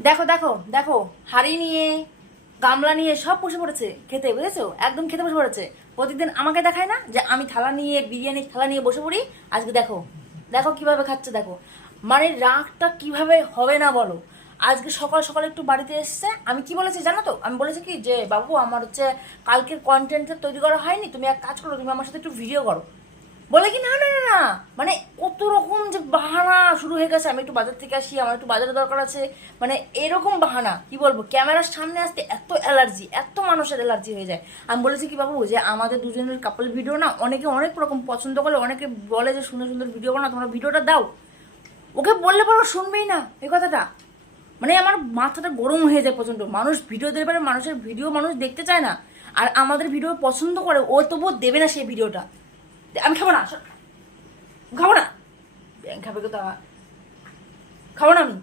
দেখো দেখো দেখো, হাঁড়ি নিয়ে গামলা নিয়ে সব বসে পড়েছে খেতে, বুঝেছো? একদম খেতে বসে পড়েছে। প্রতিদিন আমাকে দেখায় না যে আমি থালা নিয়ে, বিরিয়ানির থালা নিয়ে বসে পড়ি? আজকে দেখো, দেখো কিভাবে খাচ্ছে, দেখো। মানে রাগটা কিভাবে হবে না বলো? আজকে সকাল সকাল একটু বাড়িতে এসছে, আমি কি বলেছি জানো তো? আমি বলেছি কি যে বাবু আমার হচ্ছে কালকের কন্টেন্টটা তৈরি করা হয়নি, তুমি এক কাজ করো, তুমি আমার সাথে একটু ভিডিও করো। বলে কি না না না না, মানে কত রকম যে বাহানা শুরু হয়ে গেছে, আমি একটু বাজার থেকে আসি, আমার একটু বাজারে দরকার আছে, মানে এরকম বাহানা কি বলবো, ক্যামেরার সামনে আসতে এত অ্যালার্জি, এত মানুষের অ্যালার্জি হয়ে যায়। আমি বলেছি কি বাবু যে আমাদের দুজনের কাপল ভিডিও না অনেকে অনেক রকম পছন্দ করে, অনেকে বলে যে সুন্দর সুন্দর ভিডিও বানা, তোমরা ভিডিওটা দাও। ওকে বললে পরে ও শুনবেই না এই কথাটা। মানে আমার মাথাটা গরম হয়ে যায় প্রচন্ড। মানুষ ভিডিও দেবে পারে, মানুষের ভিডিও মানুষ দেখতে চায় না, আর আমাদের ভিডিও পছন্দ করে, ও তবুও দেবে না সেই ভিডিওটা। আমি খাবো না, খাবো না, ব্যাং খাবে কোথা, খাবো না আমি।